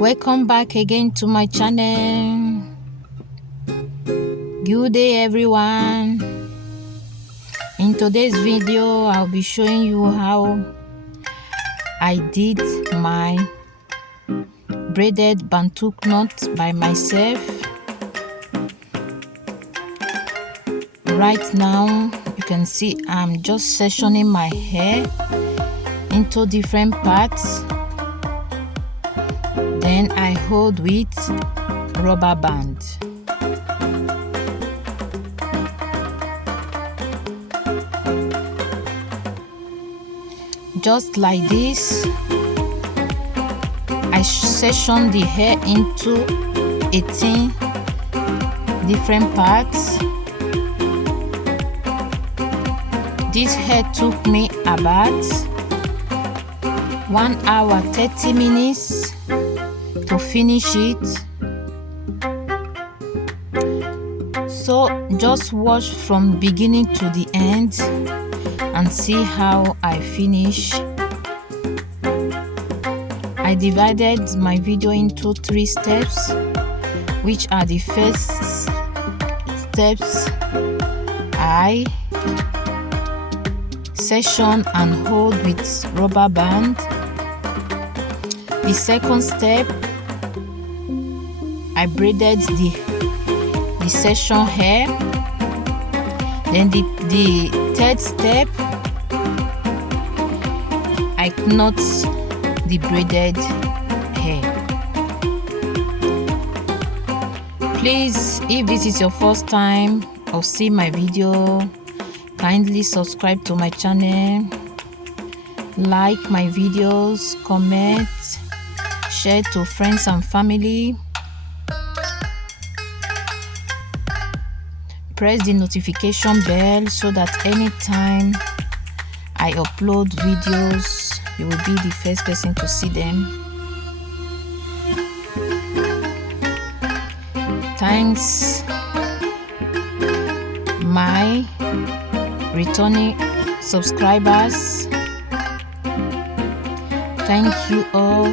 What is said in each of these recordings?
Welcome back again to my channel. Good day everyone. In today's video I'll be showing you how I did my braided Bantu knot by myself. Right now you can see I'm just sectioning my hair into different parts. Then I hold with rubber band. Just like this, I section the hair into 18 different parts. This hair took me about 1 hour 30 minutes to finish it. So just watch from beginning to the end and see how I finish. I divided my video into 3 steps, which are the first steps I section and hold with rubber band. The second step, I braided the section hair. Then the third step, I knot the braided hair. Please, if this is your first time of seeing my video, kindly subscribe to my channel, like my videos, comment, share to friends and family. Press the notification bell so that anytime I upload videos, you will be the first person to see them. Thanks my returning subscribers. Thank you all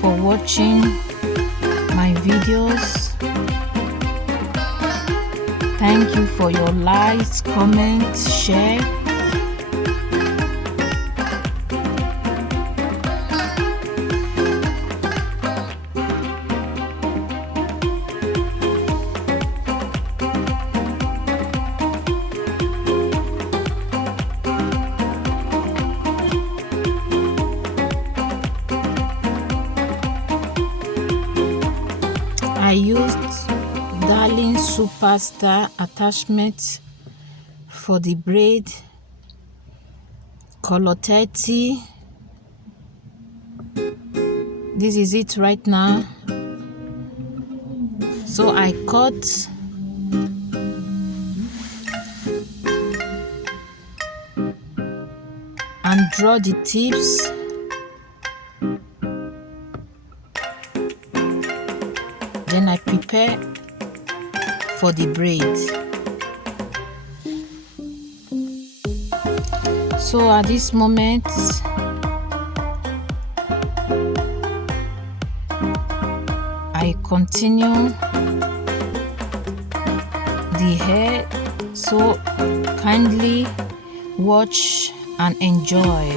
for watching my videos. Thank you for your likes, comments, share. I used Darling Superstar attachment for the braid, color 30. This is it right now. So I cut and draw the tips. Then I prepare for the braid. So at this moment, I continue the hair, so kindly watch and enjoy.